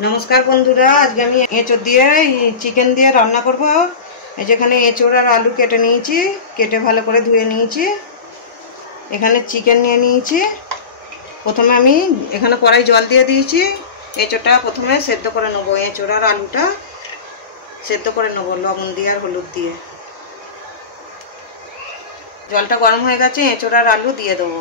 नमस्कार बंधुरा आज के আমি এঁচোড় দিয়ে চিকেন দিয়ে রান্না করব। এই যেখানে এঁচোড় আর আলু কেটে নিয়েছি, কেটে ভালো করে ধুয়ে নিয়েছি। এখানে চিকেন নিয়ে নিয়েছি। প্রথমে আমি এখানে কড়াই জল দিয়ে দিয়েছি। এঁচোড়টা প্রথমে সেদ্ধ করে নেব। এঁচোড় আর আলুটা সেদ্ধ করে নেব লবণ দিয়ে আর হলুদ দিয়ে। জলটা গরম হয়ে গেছে, এঁচোড় আর আলু দিয়ে দেবো।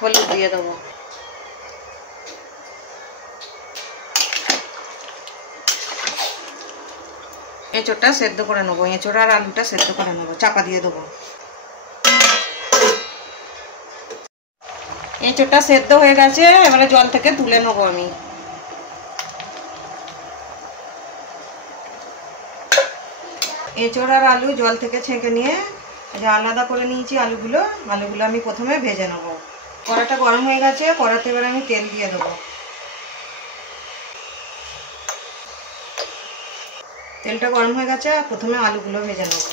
হলুদ দিয়ে দেবো। এঁচোড়টা সেদ্ধ করে নেবো। এঁচোড় আর আলুটা সেদ্ধ করে নেবো, চাপা দিয়ে দেবো। এঁচোড়টা সেদ্ধ হয়ে গেছে, এবারে জল থেকে তুলে নেবো আমি। এঁচোড় আর আলু জল থেকে ছেঁকে নিয়ে আলাদা করে নিয়েছি। আলুগুলো আমি প্রথমে ভেজে নেবো। কড়াটা গরম হয়ে গেছে, কড়াতে এবার আমি তেল দিয়ে দেবো। তেলটা গরম হয়ে গেছে, প্রথমে আলুগুলো ভেজে নেবো।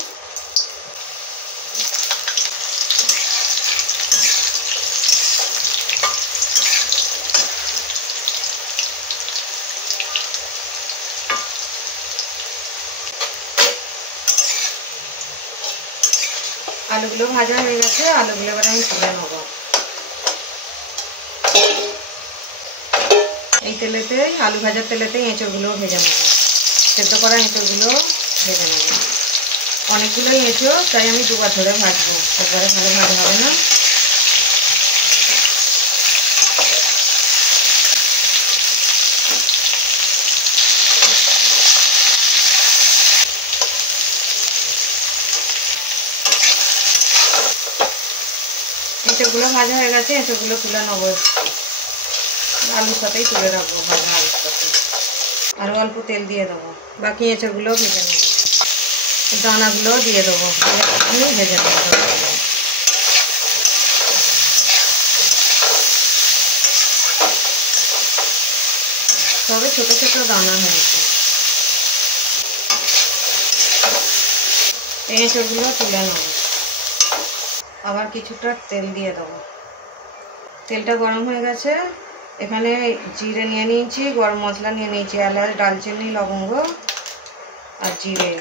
আলুগুলো ভাজা হয়ে গেছে, আলুগুলো এবার আমি তুলে নেবো। এই তেলেতেই, আলু ভাজার তেলেতেই এঁচোড়গুলো ভেজে নেবো। সেদ্ধ করা এঁচোড়গুলো ভেজে নেবো। অনেকগুলোই এঁচোড়, তাই আমি দুবার ধরে ভাজবো, একবারে ভালো ভাজা হবে না। এঁচোড়গুলো ভাজা হয়ে গেছে, এঁচোড়গুলো তুলে নেবো। আলুর সাথেই তুলে রাখবো, ভাজা আলুর সাথে। আরও অল্প তেল দিয়ে দেবো। বাকি এঁচোড়গুলো ভেজে নেবো। দানাগুলো দিয়ে দেবো, ভেজে নেবো। তবে ছোট ছোট দানা হয়েছে। এঁচোড়গুলো তুলে নেবো। আবার কিছুটা তেল দিয়ে দেবো। তেলটা গরম হয়ে গেছে, এখানে জিরে নিয়ে নিয়েছি, গরম মশলা নিয়ে নিয়েছি, এলাচ, দারচিনি, লবঙ্গ আর জিরে।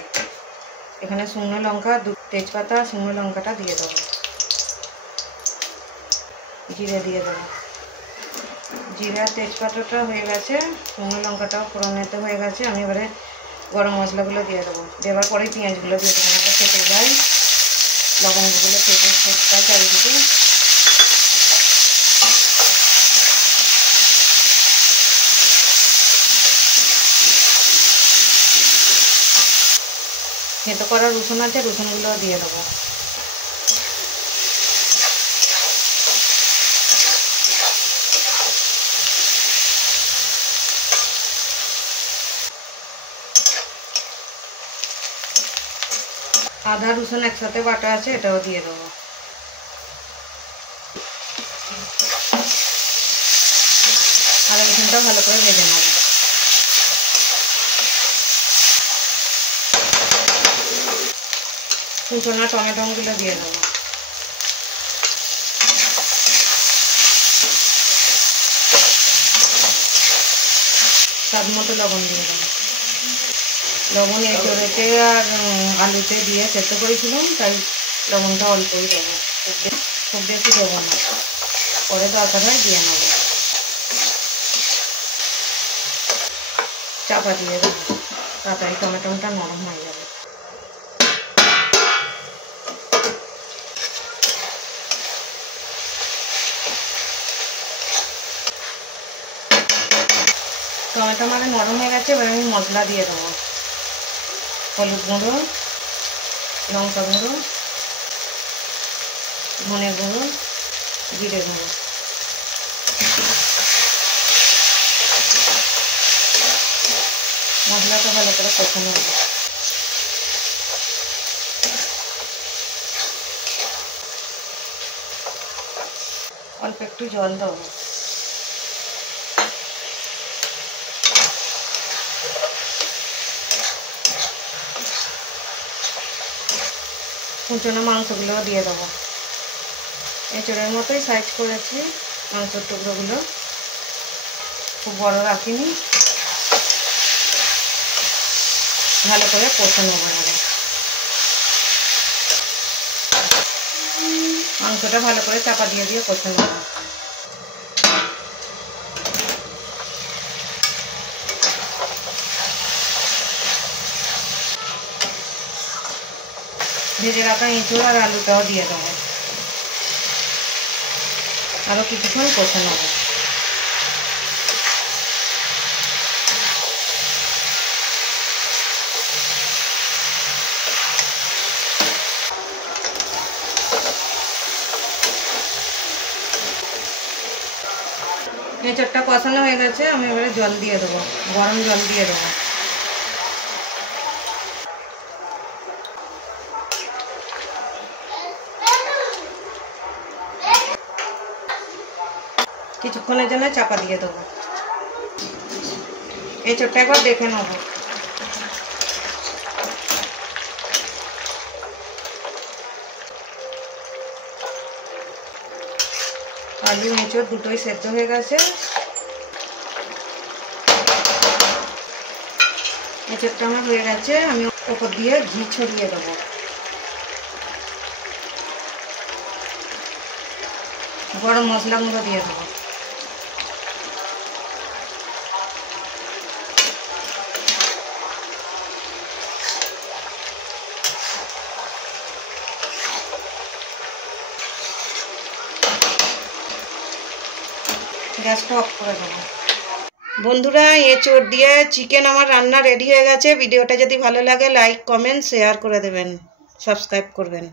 এখানে শুকনো লঙ্কা, তেজপাতা, শুকনো লঙ্কাটা দিয়ে দেবো। জিরে দিয়ে দেবো। জিরে আর তেজপাতাটা হয়ে গেছে, শুকনো লঙ্কাটাও ফোড়নেতে হয়ে গেছে। আমি এবারে গরম মশলাগুলো দিয়ে দেবো। দেওয়ার পরে পেঁয়াজগুলো দিয়ে দেবো। আমরা কেটে যাই, লবঙ্গগুলো কেটে যায় চারিদিকে। থেঁতো করা রসুন আছে, রসুনগুলো দিয়ে দেবো। আদা রসুন একসাথে বাটা আছে, এটাও দিয়ে দেবো। আর রসুনটা ভালো করে ভেজে নেব। কুচনো টমেটোগুলো দিয়ে দেবো। স্বাদ মতো লবণ দিয়ে দেবো। লবণ এঁচোড়েতে আর আলুতে দিয়ে সেদ্ধ করেছিলাম, তাই লবণটা অল্পই দেবো, খুব বেশি দেবো না। পরে দরকার হয় দিয়ে নেবো। চাপা দিয়ে দেবো, তাড়াতাড়ি টমেটোটা নরম হয়ে যাবে। টমেটো মানে নরম হয়ে গেছে, এবার আমি মশলা দিয়ে দেবো। হলুদ গুঁড়ো, লঙ্কা গুঁড়ো, ধনে গুঁড়ো, জিরে গুঁড়ো। মশলাটা ভালো করে কষানো হবে। অল্প একটু জল দেবো। কুচনো মাংসগুলো দিয়ে দেবো। এঁচড়ের মতোই সাইজ করেছি মাংসের টুকরোগুলো, খুব বড় রাখিনি। ভালো করে কষে নেবো। মাংসটা ভালো করে চাপা দিয়ে দিয়ে কষে নেবো। ভেজে রাখা এঁচড় আর আলুটাও দিয়ে দেবো। আরও কিছুক্ষণ কষে নেবো। এঁচড়টা কষানো হয়ে গেছে, আমি এবারে জল দিয়ে দেবো, গরম জল দিয়ে দেবো। কিছুক্ষণের জন্য চাপা দিয়ে দেবো। এঁচড়টা একবার দেখে নেব। আলু এঁচড় দুটোই সেদ্ধ হয়ে গেছে। এঁচড়টা আমার হয়ে গেছে, আমি ওপর দিয়ে ঘি ছড়িয়ে দেবো। গরম মশলা গুঁড়ো দিয়ে দেবো। গ্যাসটা অফ করে দেবো। বন্ধুরা, এঁচড় দিয়ে চিকেন আমার রান্না রেডি হয়ে গেছে। ভিডিওটা যদি ভালো লাগে লাইক, কমেন্ট, শেয়ার করে দেবেন, সাবস্ক্রাইব করবেন।